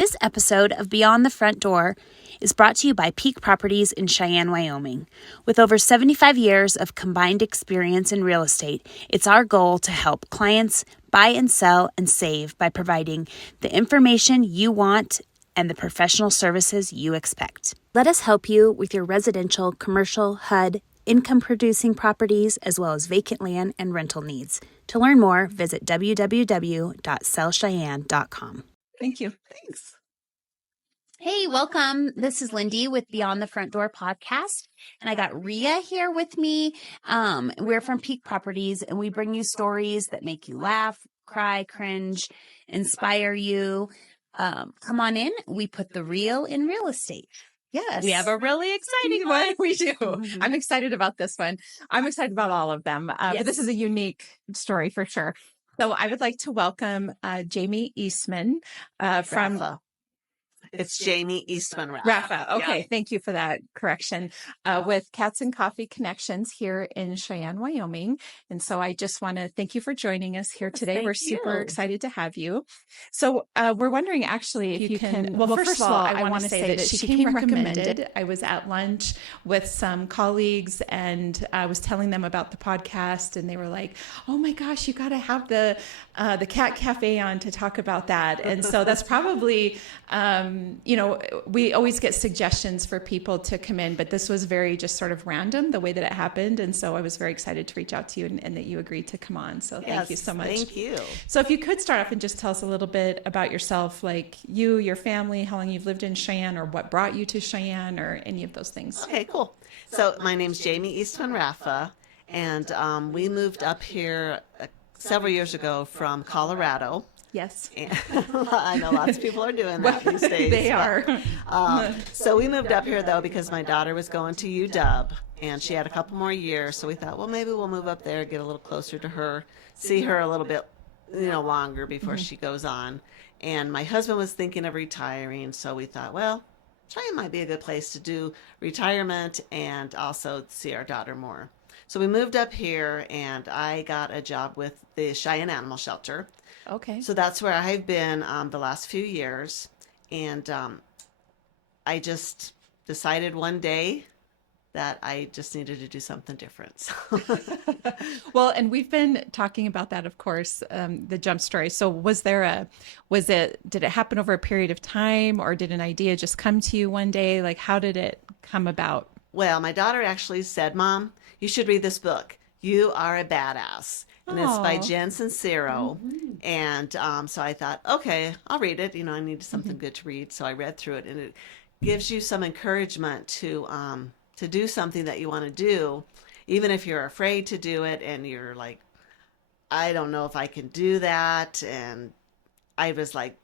This episode of Beyond the Front Door is brought to you by Peak Properties in Cheyenne, Wyoming. With over 75 years of combined experience in real estate, it's our goal to help clients buy and sell and save by providing the information you want and the professional services you expect. Let us help you with your residential, commercial, HUD, income-producing properties, as well as vacant land and rental needs. To learn more, visit www.sellcheyenne.com. Thank you. Thanks. Hey, welcome. This is Lindy with Beyond the Front Door podcast, and I got Rhea here with me. We're from Peak Properties, and we bring you stories that make you laugh, cry, cringe, inspire you. Come on in. We put the real in real estate. Yes. We have a really exciting one. We do. I'm excited about this one. I'm excited about all of them. But this is a unique story for sure. So I would like to welcome Jami Eastman from... Raffa. It's Jami Eastman-Raffa. Raffa. Okay. Yeah. Thank you for that correction. With Catz-N-Coffee Connections here in Cheyenne, Wyoming. And so I just want to thank you for joining us here today. Thank We're super you. excited to have you. So we're wondering actually if you can, well, first of all, I want to say that she came recommended. I was at lunch with some colleagues and I was telling them about the podcast and they were like, oh my gosh, you got to have the Cat Cafe on to talk about that. And so that's probably, we always get suggestions for people to come in, but this was very just sort of random the way that it happened. And so I was very excited to reach out to you and that you agreed to come on. So thank you so much. Thank you. So if you could start off and just tell us a little bit about yourself, like you, your family, how long you've lived in Cheyenne or what brought you to Cheyenne or any of those things. Okay, cool. So my name's Jami Eastman-Raffa, and we moved up here several years ago from Colorado. Yes. And I know lots of people are doing that these days. They are. So we moved up here, though, because my daughter was going to UW, and she had a couple more years. So we thought, well, maybe we'll move up there, get a little closer to her, see her a little bit, longer before she goes on. And my husband was thinking of retiring, so we thought, well, Cheyenne might be a good place to do retirement and also see our daughter more. So we moved up here, and I got a job with the Cheyenne Animal Shelter. Okay. So that's where I've been the last few years. And I just decided one day that I just needed to do something different. Well, and we've been talking about that, of course, the jump story. So did it happen over a period of time or did an idea just come to you one day? Like, how did it come about? Well, my daughter actually said, Mom, you should read this book. You are a badass. And it's by Jen Sincero. Mm-hmm. And so I thought, okay, I'll read it. I needed something good to read. So I read through it, and it gives you some encouragement to do something that you want to do, even if you're afraid to do it and you're like, I don't know if I can do that. And I was like,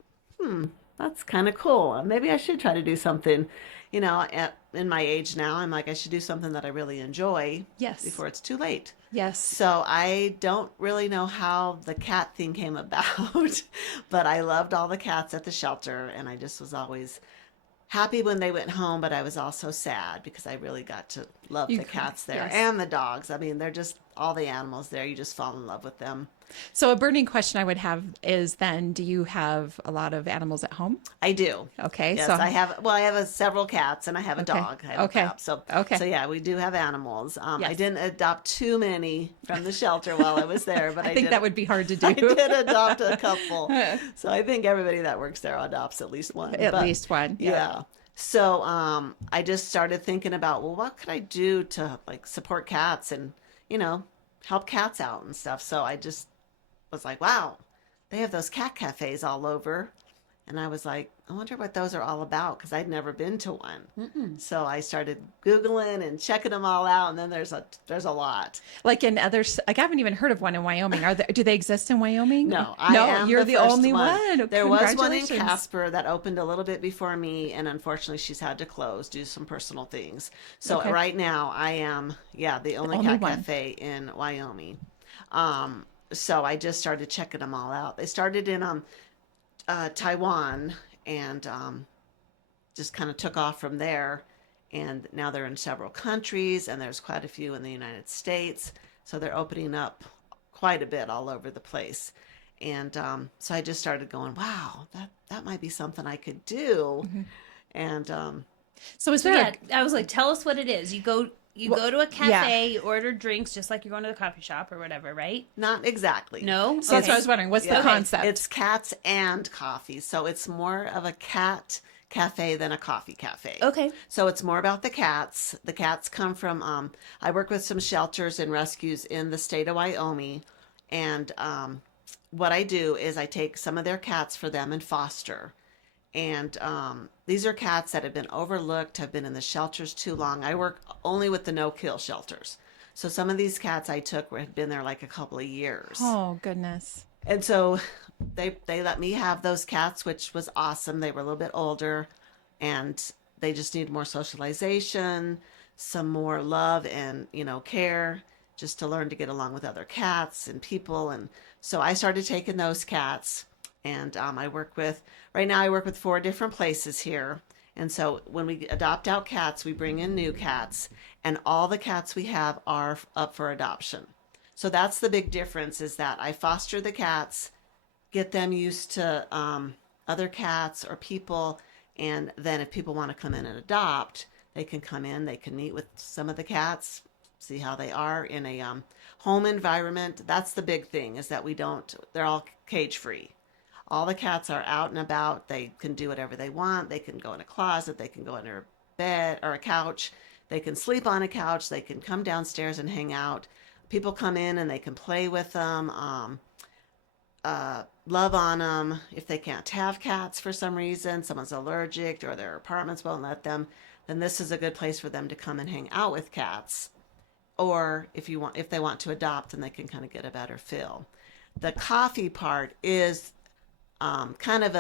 that's kind of cool. Maybe I should try to do something, in my age now, I'm like, I should do something that I really enjoy. Yes. Before it's too late. Yes. So I don't really know how the cat thing came about, but I loved all the cats at the shelter, and I just was always happy when they went home, but I was also sad because I really got to love the cats there and the dogs. I mean, they're just all the animals there. You just fall in love with them. So a burning question I would have is then, do you have a lot of animals at home? I do. Okay. Yes, so I have several cats and I have a dog. I have a pup. So yeah, we do have animals. I didn't adopt too many from the shelter while I was there, but I think that would be hard to do. I did adopt a couple. So I think everybody that works there adopts at least one. At least one. Yeah. So I just started thinking about, well, what could I do to support cats and, help cats out and stuff. So I just was like, wow, they have those cat cafes all over. And I was like, I wonder what those are all about, because I'd never been to one. Mm-mm. So I started Googling and checking them all out, and then there's a lot. Like in others, I haven't even heard of one in Wyoming. Do they exist in Wyoming? No, you're the only one. There was one in Casper that opened a little bit before me, and unfortunately she's had to close due to some personal things. So right now I am, the only cat cafe in Wyoming. So I just started checking them all out. They started in Taiwan, and just kind of took off from there, and now they're in several countries, and there's quite a few in the United States, so they're opening up quite a bit all over the place. And so I just started going, wow, that might be something I could do. And So is So there yeah, I was like, tell us what it is. You go to a yeah. cafe, you order drinks just like you're going to the coffee shop or whatever, right? not exactly. No? So that's what I was wondering. What's the concept? It's Catz-N-Coffee. So it's more of a cat cafe than a coffee cafe. Okay. So it's more about the cats. The cats come from, I work with some shelters and rescues in the state of Wyoming. And what I do is I take some of their cats for them and foster. And these are cats that have been overlooked, have been in the shelters too long. I work only with the no-kill shelters. So some of these cats I took had been there like a couple of years. Oh, goodness. And so they let me have those cats, which was awesome. They were a little bit older, and they just need more socialization, some more love and, care, just to learn to get along with other cats and people. And so I started taking those cats. And right now I work with 4 different places here. And so when we adopt out cats, we bring in new cats, and all the cats we have are up for adoption. So that's the big difference, is that I foster the cats, get them used to other cats or people. And then if people want to come in and adopt, they can come in, they can meet with some of the cats, see how they are in a home environment. That's the big thing, is that they're all cage free. All the cats are out and about. They can do whatever they want. They can go in a closet. They can go under a bed or a couch. They can sleep on a couch. They can come downstairs and hang out. People come in and they can play with them, love on them. If they can't have cats for some reason, someone's allergic or their apartments won't let them, then this is a good place for them to come and hang out with cats. Or if they want to adopt, then they can kind of get a better feel. The coffee part is kind of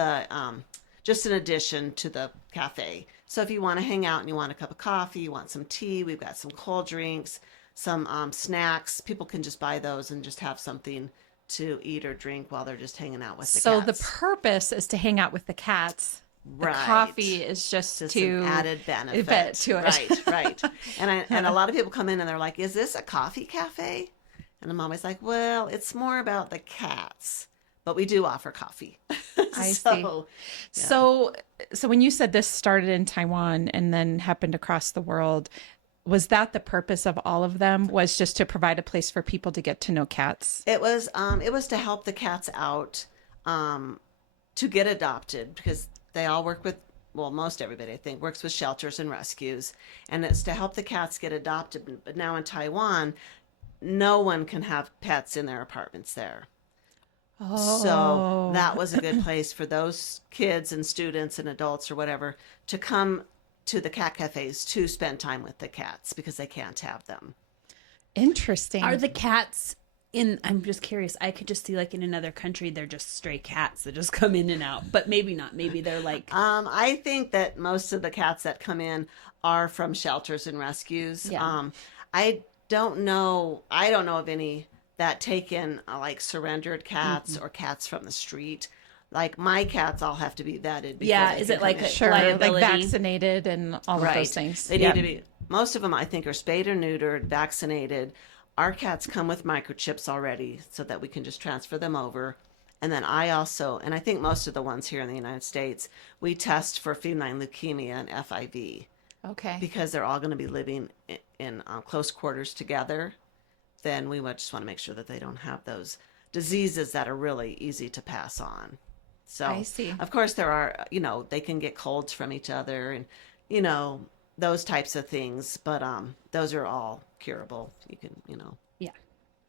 just an addition to the cafe. So if you want to hang out and you want a cup of coffee, you want some tea, we've got some cold drinks, some snacks. People can just buy those and just have something to eat or drink while they're just hanging out with the So cats. the purpose is to hang out with the cats. Right. The coffee is just to an added benefit to it. Right. And a lot of people come in and they're like, "Is this a coffee cafe?" And I'm always like, "Well, it's more about the cats, but we do offer coffee." I see. Yeah. So when you said this started in Taiwan and then happened across the world, was that the purpose of all of them? Was just to provide a place for people to get to know cats? It was to help the cats out, to get adopted, because they all work with, well, most everybody I think works with shelters and rescues, and it's to help the cats get adopted. But now in Taiwan, no one can have pets in their apartments there. Oh. So that was a good place for those kids and students and adults or whatever to come to the cat cafes to spend time with the cats, because they can't have them. Interesting. Are the cats I'm just curious. I could just see like in another country, they're just stray cats that just come in and out, but maybe not. Maybe they're like. I think that most of the cats that come in are from shelters and rescues. Yeah. I don't know of any that take in like surrendered cats or cats from the street. Like my cats all have to be vetted. Yeah, they is can it like come in. sure, liability? like vaccinated and all of those things? They need to be. Most of them, I think, are spayed or neutered, vaccinated. Our cats come with microchips already, so that we can just transfer them over. And then and I think most of the ones here in the United States, we test for feline leukemia and FIV. Okay. Because they're all going to be living in close quarters together. Then we just want to make sure that they don't have those diseases that are really easy to pass on. So, I see. Of course, there are, they can get colds from each other and, those types of things. But those are all curable. You can, Yeah.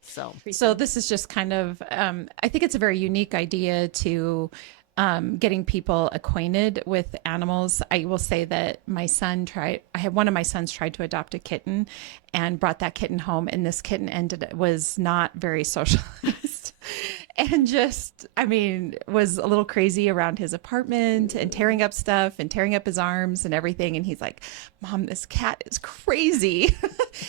So this is just kind of, I think it's a very unique idea to getting people acquainted with animals. I will say that one of my sons tried to adopt a kitten and brought that kitten home, and this kitten was not very socialized and was a little crazy around his apartment and tearing up stuff and tearing up his arms and everything. And he's like, "Mom, this cat is crazy."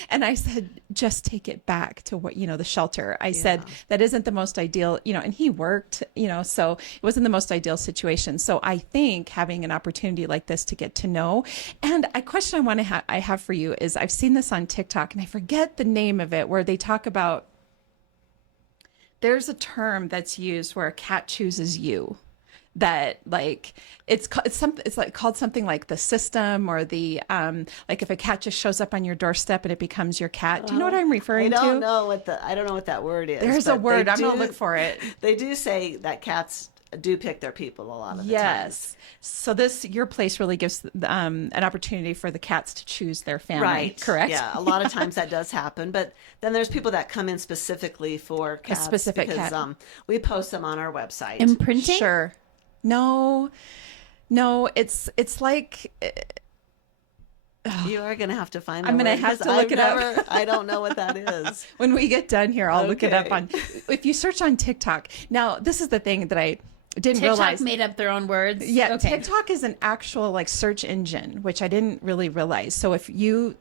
And I said, "Just take it back to the shelter." I said, "That isn't the most ideal, and he worked, so it wasn't the most ideal situation." So I think having an opportunity like this to get to know, and a question I have for you is, I've seen this on TikTok and I forget the name of it, where they talk about there's a term that's used where a cat chooses you. That like it's like called something like the system or the like if a cat just shows up on your doorstep and it becomes your cat. Do you know what I'm referring to? I don't know what that word is. There's a but word. I'm gonna look for it. They do say that cats do pick their people a lot of the Yes. So your place really gives an opportunity for the cats to choose their family, right? Correct? Yeah, a lot of times that does happen, but then there's people that come in specifically for cats, specific because cat. We post them on our website. Imprinting? Sure. No, it's like You are going to have to find. I'm going to have to look it up. I don't know what that is. When we get done here, I'll look it up on. If you search on TikTok, now this is the thing that I didn't TikTok realize. made up their own words. Yeah, Okay. TikTok is an actual like search engine, which I didn't really realize. So if you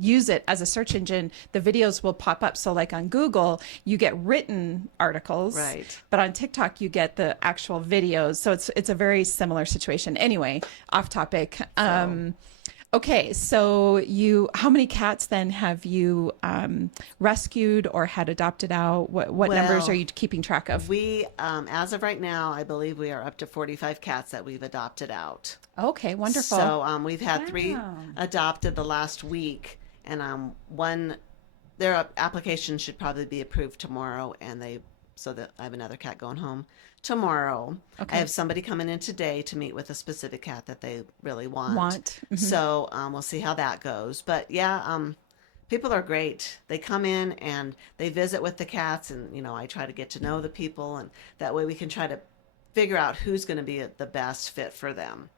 use it as a search engine, the videos will pop up. So like on Google, you get written articles, right? But on TikTok, you get the actual videos. So it's a very similar situation. Anyway, off topic. Okay, so how many cats then have you rescued or had adopted out? What numbers are you keeping track of? We, as of right now, I believe we are up to 45 cats that we've adopted out. Okay, wonderful. So we've had 3 adopted the last week, and their application should probably be approved tomorrow, so that I have another cat going home tomorrow. Okay. I have somebody coming in today to meet with a specific cat that they really want. Mm-hmm. So we'll see how that goes. But yeah, people are great. They come in and they visit with the cats, and I try to get to know the people, and that way we can try to figure out who's going to be the best fit for them.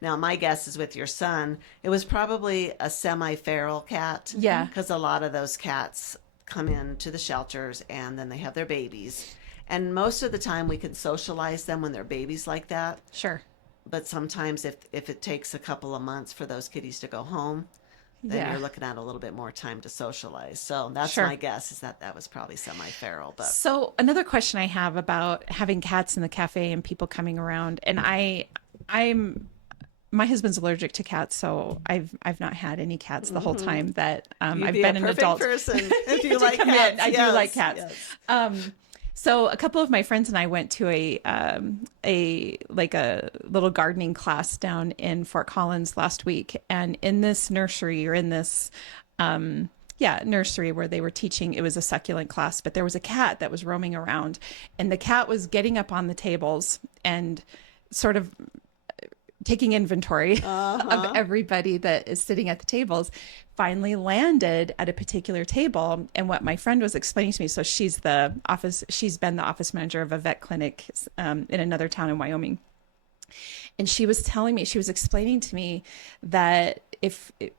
Now, my guess is with your son, it was probably a semi-feral cat. Yeah. Because a lot of those cats come into the shelters and then they have their babies. And most of the time we can socialize them when they're babies like that. Sure. But sometimes if it takes a couple of months for those kitties to go home, then you're looking at a little bit more time to socialize. So that's my guess, is that was probably semi-feral. But So another question I have about having cats in the cafe and people coming around, and my husband's allergic to cats, so I've not had any cats the whole time that I've been an adult. Person if you like cats. I do like cats. Yes. So a couple of my friends and I went to a little gardening class down in Fort Collins last week, and in this nursery nursery where they were teaching, it was a succulent class, but there was a cat that was roaming around, and the cat was getting up on the tables and sort of taking inventory of everybody that is sitting at the tables, finally landed at a particular table. And what my friend was explaining to me, so she's been the office manager of a vet clinic in another town in Wyoming. And she was explaining to me that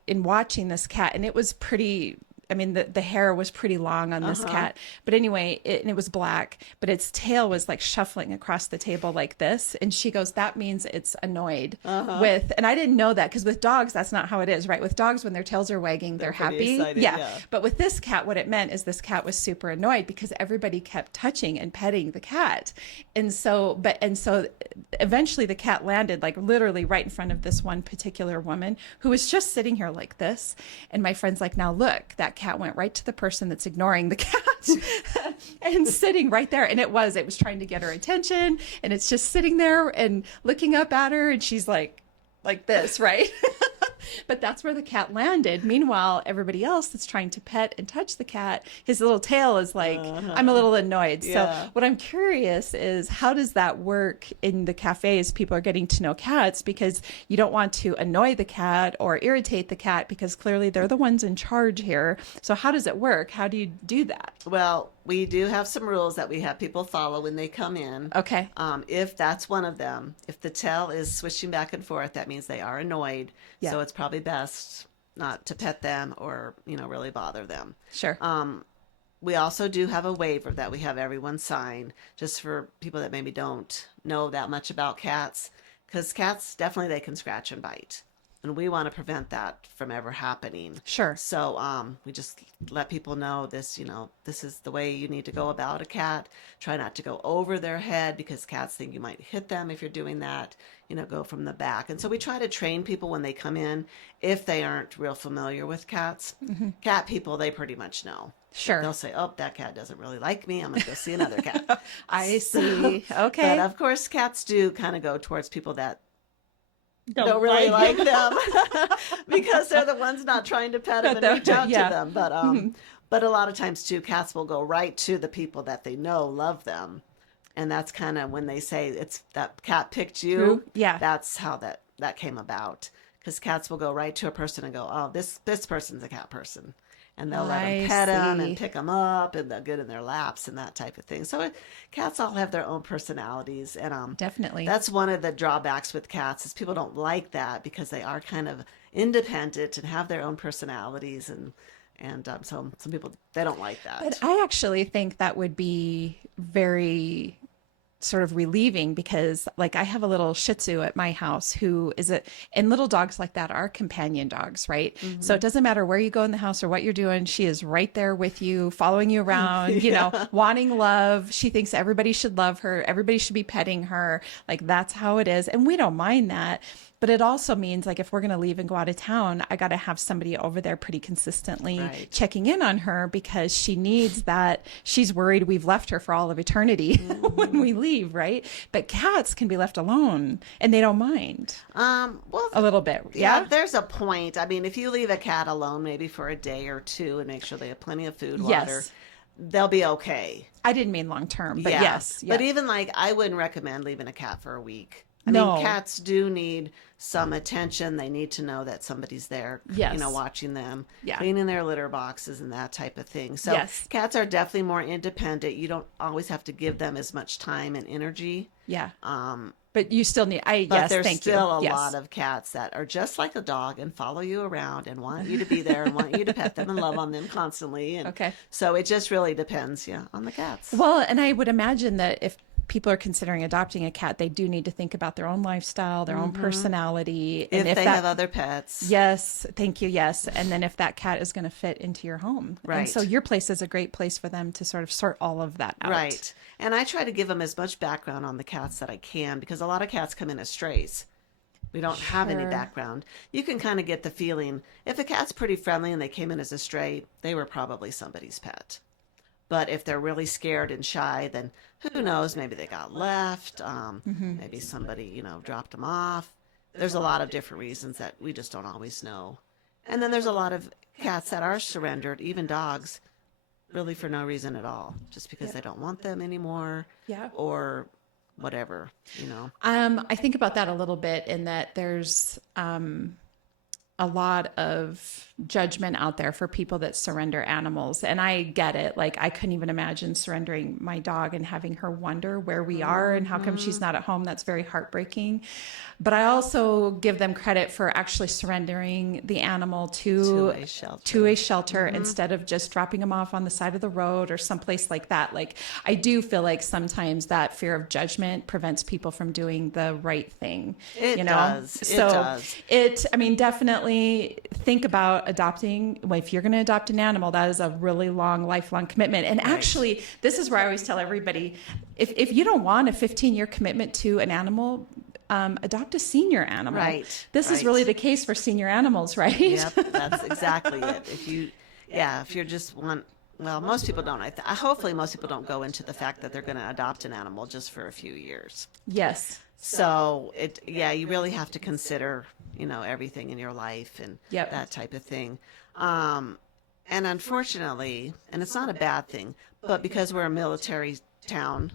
in watching this cat, and it was pretty, the hair was pretty long on this cat, but anyway, it was black, but its tail was like shuffling across the table like this. And she goes, that means it's annoyed with, and I didn't know that, because with dogs, that's not how it is, right? With dogs, when their tails are wagging, they're happy. Excited, yeah. But with this cat, what it meant is this cat was super annoyed because everybody kept touching and petting the cat. And so eventually the cat landed like literally right in front of this one particular woman who was just sitting here like this. And my friend's like, now look, that cat went right to the person that's ignoring the cat and sitting right there. And it was trying to get her attention, and it's just sitting there and looking up at her, and she's like this, right? But that's where the cat landed. Meanwhile, everybody else that's trying to pet and touch the cat, his little tail is like, I'm a little annoyed. Yeah. So what I'm curious is, how does that work in the cafes? People are getting to know cats, because you don't want to annoy the cat or irritate the cat, because clearly they're the ones in charge here. So how does it work? How do you do that? Well, we do have some rules that we have people follow when they come in. Okay. If that's one of them, if the tail is swishing back and forth, that means they are annoyed. Yeah. So it's probably best not to pet them or, really bother them. Sure. We also do have a waiver that we have everyone sign, just for people that maybe don't know that much about cats, because cats, definitely they can scratch and bite. And we want to prevent that from ever happening. Sure. So we just let people know this, this is the way you need to go about a cat. Try not to go over their head, because cats think you might hit them if you're doing that. Go from the back. And so we try to train people when they come in, if they aren't real familiar with cats. Cat people, they pretty much know. Sure. They'll say, oh, that cat doesn't really like me. I'm going to go see another cat. I see. Okay. But of course, cats do kind of go towards people that Don't really like like them because they're the ones not trying to pet them and reach out to them. But a lot of times too, cats will go right to the people that they know love them, and that's kind of when they say it's that cat picked you. Yeah. That's how that came about, because cats will go right to a person and go, oh, this person's a cat person, and they'll let them pet them and pick them up, and they'll get in their laps and that type of thing. So cats all have their own personalities, and Definitely. that's one of the drawbacks with cats is people don't like that because they are kind of independent and have their own personalities, and so some people, they don't like that. But I actually think that would be very sort of relieving, because like I have a little Shih Tzu at my house who is and little dogs like that are companion dogs, right? Mm-hmm. So it doesn't matter where you go in the house or what you're doing. She is right there with you, following you around, you know, wanting love. She thinks everybody should love her. Everybody should be petting her. Like, that's how it is. And we don't mind that. But it also means, like, if we're going to leave and go out of town, I got to have somebody over there pretty consistently checking in on her, because she needs that. She's worried we've left her for all of eternity when we leave, right? But cats can be left alone and they don't mind. Well, A little bit. yeah, Yeah. there's a point. I mean, if you leave a cat alone maybe for a day or two and make sure they have plenty of food, water, they'll be okay. I didn't mean long term, but Yeah. yes. But even like, I wouldn't recommend leaving a cat for a week. I No. mean, cats do need some attention. They need to know that somebody's there, Yes. you know, watching them, Yeah. cleaning their litter boxes and that type of thing. So Yes. cats are definitely more independent. You don't always have to give them as much time and energy. Yeah. Um, But you still need, but yes, there's thank you. still a Yes. lot of cats that are just like a dog and follow you around and want you to be there and want you to pet them and love on them constantly. And Okay. so it just really depends, on the cats. Well, and I would imagine that if people are considering adopting a cat, they do need to think about their own lifestyle, their own personality. If And they that, have other pets. yes, thank you. Yes. And then if that cat is going to fit into your home. Right. And so your place is a great place for them to sort of sort all of that out. Right. And I try to give them as much background on the cats that I can, because a lot of cats come in as strays. We don't have any Sure. background. You can kind of get the feeling, if a cat's pretty friendly and they came in as a stray, they were probably somebody's pet. But if they're really scared and shy, then who knows? Maybe they got left. Maybe somebody, dropped them off. There's a lot of different reasons that we just don't always know. And then there's a lot of cats that are surrendered, even dogs, really for no reason at all, just because they don't want them anymore. Yeah. Or whatever. I think about that a little bit, in that there's a lot of judgment out there for people that surrender animals. And I get it. Like, I couldn't even imagine surrendering my dog and having her wonder where we are and how come she's not at home. That's very heartbreaking. But I also give them credit for actually surrendering the animal to a shelter instead of just dropping them off on the side of the road or someplace like that. Like, I do feel like sometimes that fear of judgment prevents people from doing the right thing. It does. So I mean, definitely think about adopting. Well, if you're going to adopt an animal, that is a really long, lifelong commitment. And actually, this is where I always tell everybody, if you don't want a 15-year commitment to an animal, adopt a senior animal. Right. This is really the case for senior animals, right? Yep, that's exactly it. If you're just most people don't. Hopefully most people don't go into the fact that they're going to adopt an animal just for a few years. Yes. So you really have to consider, everything in your life and that type of thing. And unfortunately, and it's not a bad thing, but because we're a military town,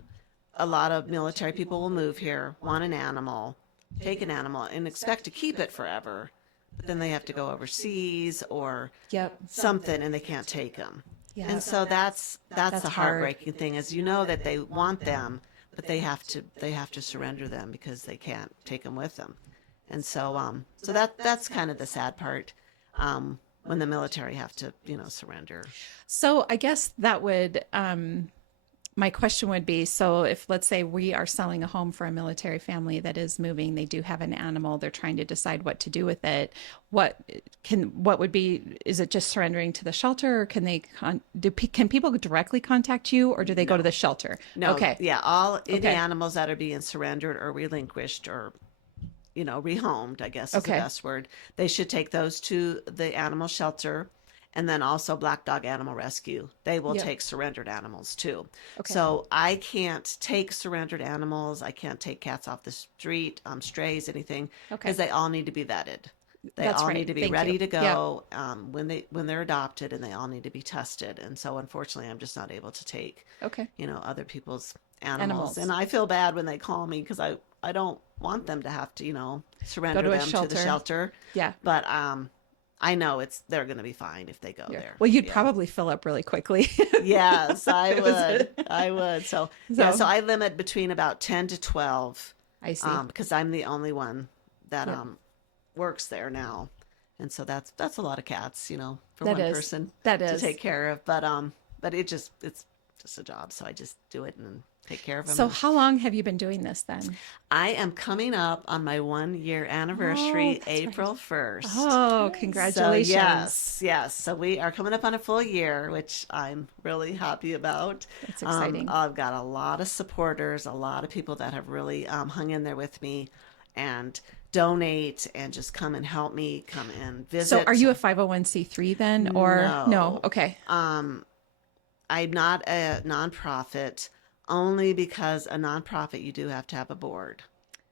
a lot of military people will move here, want an animal, take an animal, and expect to keep it forever. But then they have to go overseas or something, and they can't take them. Yeah. And so that's the heartbreaking thing, is that they want them, but they have to surrender them because they can't take them with them. And so that's kind of the sad part, when the military have to surrender. So I guess that would my question would be, so if, let's say, we are selling a home for a military family that is moving, they do have an animal, they're trying to decide what to do with it. Is it just surrendering to the shelter, or can people directly contact you, or do they go to the shelter? No. Okay. Yeah. Any animals that are being surrendered or relinquished or, rehomed, I guess is the best word. They should take those to the animal shelter. and then also Black Dog Animal Rescue. They will Yep. take surrendered animals too. Okay. So I can't take surrendered animals. I can't take cats off the street, strays, anything, Okay. because they all need to be vetted. They That's all right. need to be Thank ready you. to go when they're adopted, and they all need to be tested. And so, unfortunately, I'm just not able to take Okay. other people's animals. And I feel bad when they call me because I don't want them to have to surrender Go to a them to the shelter. shelter. Yeah. But I know they're going to be fine if they go there. Well, you'd Yeah. probably fill up really quickly. Yes, I would. I would. So So- I limit between about 10 to 12 I see. because I'm the only one that Yep. works there now. And so that's a lot of cats, for That one is. person That to is. take care of. But it's just a job, so I just do it and take care of them. So how long have you been doing this then? I am coming up on my 1-year anniversary, that's April 1st. Oh, congratulations. So yes. So we are coming up on a full year, which I'm really happy about. That's exciting. I've got a lot of supporters, a lot of people that have really hung in there with me and donate and just come and help me, come and visit. So are you a 501c3 then or no? Okay. I'm not a nonprofit, only because a nonprofit, you do have to have a board.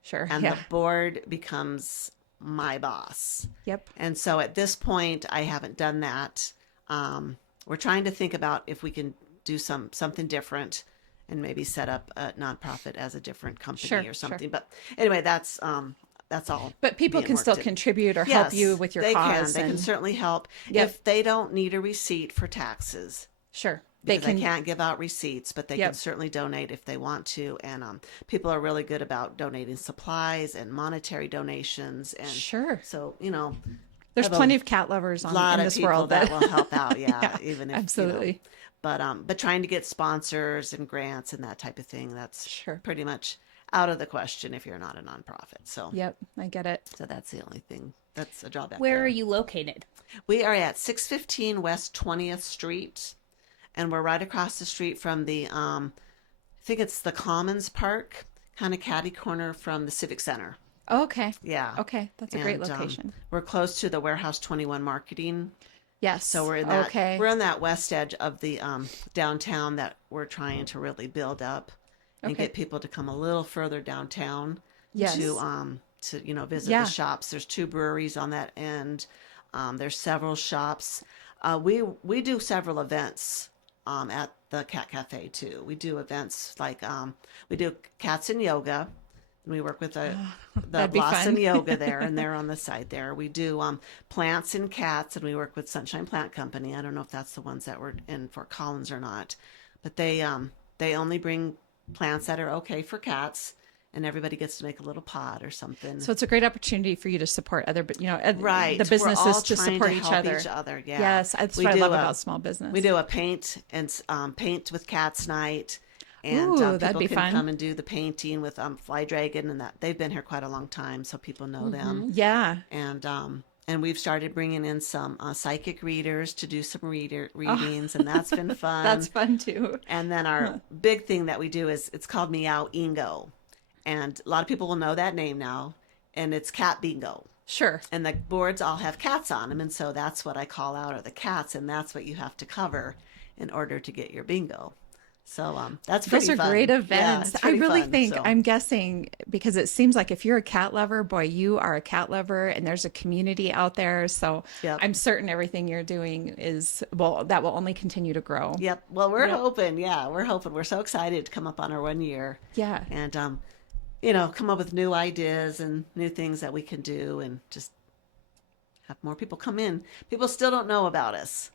Sure. And yeah. the board becomes my boss. Yep. And so at this point, I haven't done that. We're trying to think about if we can do something different and maybe set up a nonprofit as a different company Sure, or something. sure. But anyway, that's all. But people being can still worked in. contribute or Yes, help you with your they cause. They can certainly help Yep. if they don't need a receipt for taxes. Sure. They can't give out receipts, but they Yep. can certainly donate if they want to. And people are really good about donating supplies and monetary donations. And Sure. so, There's have a plenty of cat lovers lot in of this people world that will help out. Yeah, Yeah, even if absolutely. but trying to get sponsors and grants and that type of thing, that's Sure. pretty much out of the question if you're not a nonprofit. So Yep, I get it. so that's the only thing. That's a drawback. Where there. are you located? We are at 615 West 20th Street, and we're right across the street from the I think it's the Commons Park, kind of catty corner from the Civic Center. Okay. Yeah. Okay, that's a great And, location. we're close to the Warehouse 21 Marketing. Yes. So we're in that Okay. we're on that west edge of the downtown that we're trying to really build up and Okay. get people to come a little further downtown Yes. to visit Yeah. the shops. There's 2 breweries on that end. There's several shops. We do several events at the Cat Cafe too. We do events like we do cats and yoga. We work with the That'd be Blossom fun. Yoga there, and they're on the side there. We do plants and cats, and we work with Sunshine Plant Company. I don't know if that's the ones that were in Fort Collins or not, but they only bring plants that are okay for cats, and everybody gets to make a little pot or something. So it's a great opportunity for you to support other, Right, the we're all businesses to trying support help each other. Yeah. Yes, that's We what I do love a- about small business. We do a paint with cats night, and Ooh, people that'd be can fun. come and do the painting with Fly Dragon, and that they've been here quite a long time, so people know them. Yeah. And we've started bringing in some psychic readers to do some readings, and that's been fun. That's fun too. And then our big thing that we do is it's called Meow Ingo, and a lot of people will know that name now, and it's cat bingo. Sure. And the boards all have cats on them, and so that's what I call out are the cats, and that's what you have to cover in order to get your bingo. So that's pretty Those are fun. great Yeah, events. it's I pretty really fun, think, so. I'm guessing, because it seems like if you're a cat lover, boy, you are a cat lover and there's a community out there. So Yep. I'm certain everything you're doing that will only continue to grow. Yep. Well, we're Yep. hoping. Yeah, we're hoping. We're so excited to come up on our 1 year. Yeah. And come up with new ideas and new things that we can do, and just have more people come in. People still don't know about us.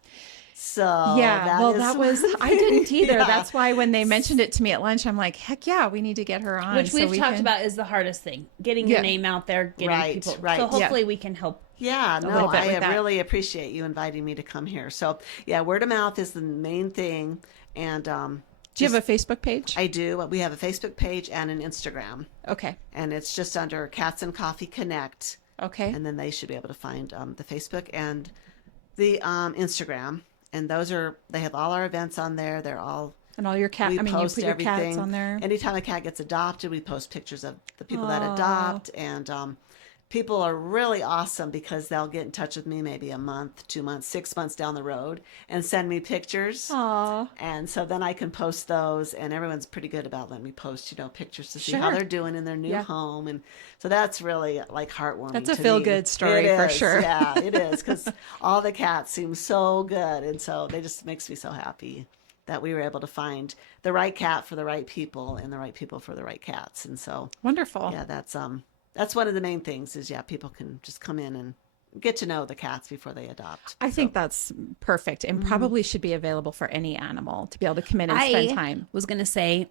So Yeah, well, that was, I didn't either. Yeah. That's why when they mentioned it to me at lunch, I'm like, heck yeah, we need to get her on. Which so we've we talked can- about is the hardest thing. Getting Yeah. your name out there, getting Right, people. right. So Yeah. hopefully we can help. Yeah, little no, bit with I that. really appreciate you inviting me to come here. So yeah, word of mouth is the main thing. And Do you have a Facebook page? I do. We have a Facebook page and an Instagram, Okay. and it's just under Catz-N-Coffee Connect. Okay. And then they should be able to find the Facebook and the Instagram. And they have all our events on there. They're all, And all your cat, we I mean, you post put your everything. cats on there. Anytime a cat gets adopted, we post pictures of the people that Aw. adopt. And people are really awesome because they'll get in touch with me maybe a month, 2 months, 6 months down the road and send me pictures. Aw. And so then I can post those, and everyone's pretty good about letting me post, pictures to see how Sure. they're doing in their new home. And so that's really like heartwarming. That's a to feel me. good story It for is, sure. Yeah, it is, because all the cats seem so good. And so they just makes me so happy that we were able to find the right cat for the right people and the right people for the right cats. And so, Wonderful. yeah, that's one of the main things is, people can just come in and get to know the cats before they adopt. I think that's perfect and probably should be available for any animal to be able to come in and spend time. I was going to say,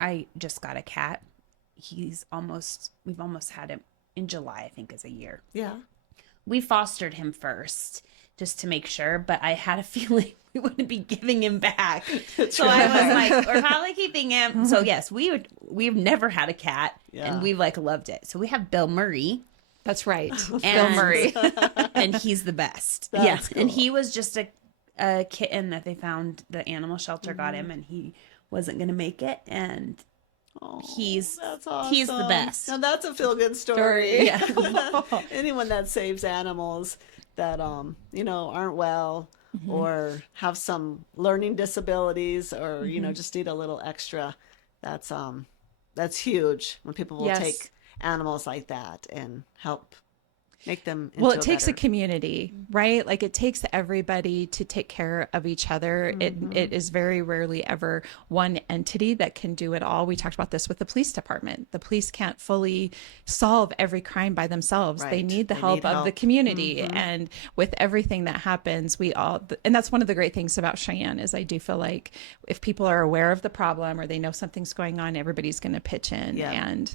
I just got a cat. We've almost had him in July, I think, is a year. Yeah. We fostered him first just to make sure, but I had a feeling we wouldn't be giving him back. So I was like, we're probably keeping him. So yes, we've never had a cat and we've loved it. So we have Bill Murray. That's right. Bill Murray. And he's the best. That's cool. And he was just a kitten that they found, the animal shelter got him, and he wasn't going to make it. And he's the best. Now that's a feel good story. Yeah. Anyone that saves animals that aren't well or have some learning disabilities or just need a little extra, that's huge when people will take animals like that and help make them into Well, it takes a community, right? Like it takes everybody to take care of each other. It is very rarely ever one entity that can do it all. We talked about this with the police department. The police can't fully solve every crime by themselves. Right. They need the They help need of help. the community. And with everything that happens, and that's one of the great things about Cheyenne is I do feel like if people are aware of the problem or they know something's going on, everybody's going to pitch in and,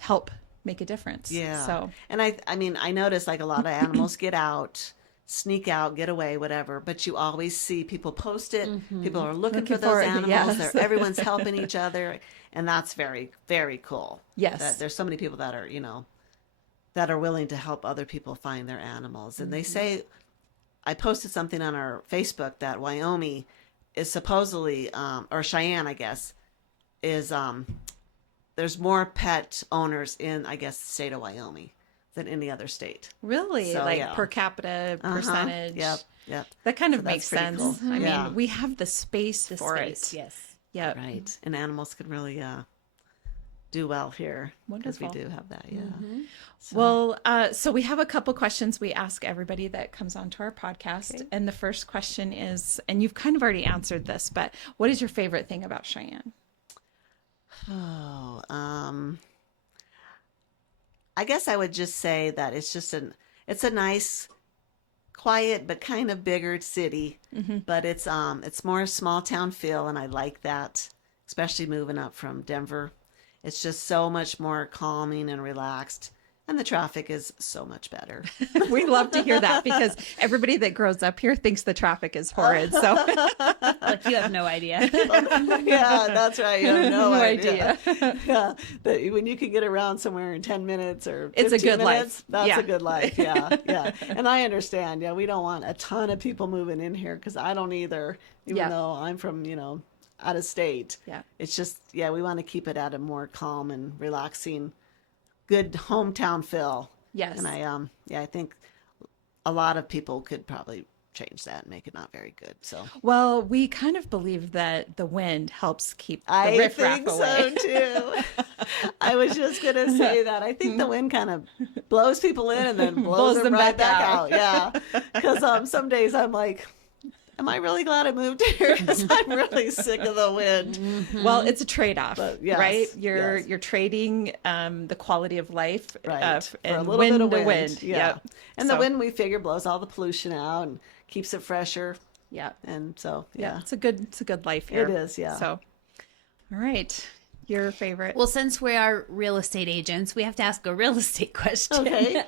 help make a difference. Yeah. So, and I notice a lot of animals get out, sneak out, get away, whatever, but you always see people post it. People are looking for those for it, animals. yes. Everyone's helping each other. And that's very, very cool. Yes. That there's so many people that are, that are willing to help other people find their animals. And they say, I posted something on our Facebook that Wyoming is supposedly, or Cheyenne, I guess, is, there's more pet owners in, I guess, the state of Wyoming than any other state. really, So, per capita percentage. Yep. That kind of that's makes pretty sense. cool. I Yeah. mean, we have the space for Space, it. yes. Yep. Right. And animals can really do well here. Because we Wonderful. do have that, yeah. Well, so we have a couple questions we ask everybody that comes onto our podcast. And the first question is, and you've kind of already answered this, but what is your favorite thing about Cheyenne? Oh, I guess I would just say that it's a nice, quiet but kind of bigger city. But it's more small town feel, and I like that, especially moving up from Denver. It's just so much more calming and relaxed. And the traffic is so much better. We love to hear that because everybody that grows up here thinks the traffic is horrid. So Like you have no idea. Yeah, that's right. You have no No idea. idea. Yeah, when you can get around somewhere in 10 minutes or 15 It's a good life. minutes, that's Yeah. a good life. Yeah, yeah. And I understand. Yeah, we don't want a ton of people moving in here because I don't either, even though I'm from, out of state. Yeah. It's just, we want to keep it at a more calm and relaxing, good hometown feel. Yes. And I think a lot of people could probably change that and make it not very good. So Well, we kind of believe that the wind helps keep the I riffraff think away. so too. I was just gonna say that. I think the wind kind of blows people in and then blows them right back out. Yeah, because some days I'm like, am I really glad I moved here? Because I'm really sick of the wind. Well, it's a trade-off, But yes, right? You're yes. you're trading the quality of life Right. For and a little wind bit of to wind. wind. Yeah. Yep. And So, the wind, we figure, blows all the pollution out and keeps it fresher. Yeah. And so, Yeah. yeah. It's a good life here. It is, yeah. So, all right. Your favorite? Well, since we are real estate agents, we have to ask a real estate question. Okay.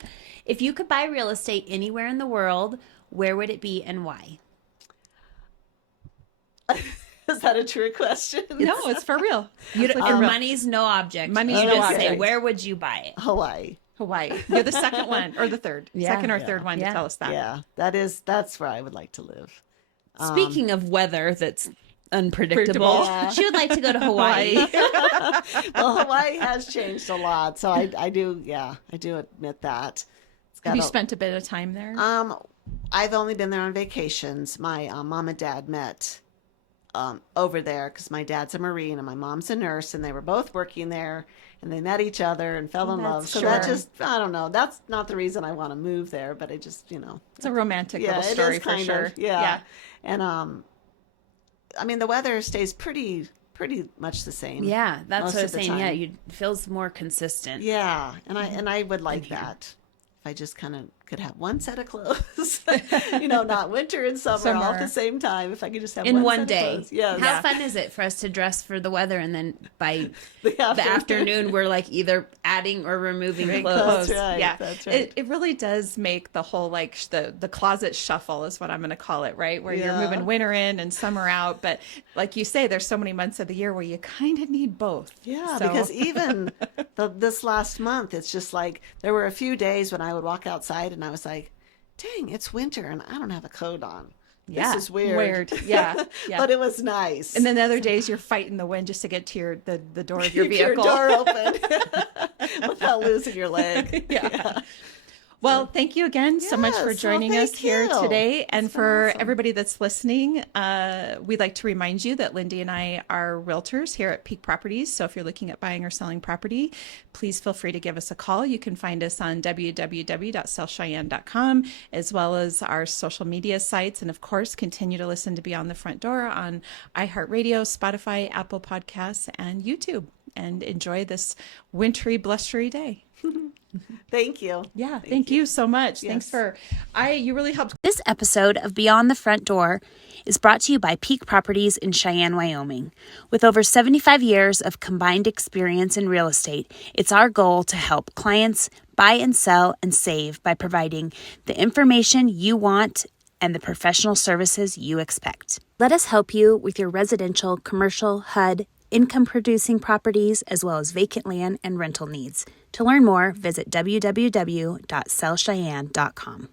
If you could buy real estate anywhere in the world, where would it be and why? Is that a true question? No, it's for real. Money's no object. Money's you no just say, object. where would you buy it? Hawaii. Hawaii. You're the second one or the third. Yeah. Second or third one to Yeah. tell us that. Yeah. That's where I would like to live. Speaking of weather that's unpredictable. Yeah. She would like to go to Hawaii. Well, Hawaii has changed a lot, so I do admit that. Have you spent a bit of time there? I've only been there on vacations. My mom and dad met over there because my dad's a Marine and my mom's a nurse, and they were both working there, and they met each other and fell in love. So that just, I don't know, that's not the reason I want to move there, but I just, it's a romantic little it story is for kind sure. of, yeah. And I mean, the weather stays pretty much the same. Yeah, that's most what I of was the saying. Yeah, time. it feels more consistent. Yeah, and I would like that. If I just kind of could have one set of clothes, not winter and summer all at the same time. If I could just have In one one set of day. clothes. Yes. How fun is it for us to dress for the weather and then by The afternoon we're like either adding or removing clothes? That's right. Yeah, That's right. It really does make the whole the closet shuffle is what I'm going to call it, right? Where you're Yeah. moving winter in and summer out, but like you say, there's so many months of the year where you kind of need both. Yeah, So- because even this last month, it's just like there were a few days when I would walk outside and I was like, dang, it's winter and I don't have a coat on. Yeah, This is weird. Yeah, yeah. But it was nice. And then the other days you're fighting the wind just to get to the door of your Keep your vehicle. door open without losing your leg. Yeah. Well, thank you again so much for Yes, joining well, us thank here you. today. And It's been for awesome. everybody that's listening, we'd like to remind you that Lindy and I are realtors here at Peak Properties. So if you're looking at buying or selling property, please feel free to give us a call. You can find us on www.sellcheyenne.com, as well as our social media sites. And of course, continue to listen to Beyond the Front Door on iHeartRadio, Spotify, Apple Podcasts, and YouTube. And enjoy this wintry, blustery day. Thank you. Yeah, thank you so much. Yes. You really helped. This episode of Beyond the Front Door is brought to you by Peak Properties in Cheyenne, Wyoming. With over 75 years of combined experience in real estate, it's our goal to help clients buy and sell and save by providing the information you want and the professional services you expect. Let us help you with your residential, commercial, HUD, income-producing properties, as well as vacant land and rental needs. To learn more, visit www.sellcheyenne.com.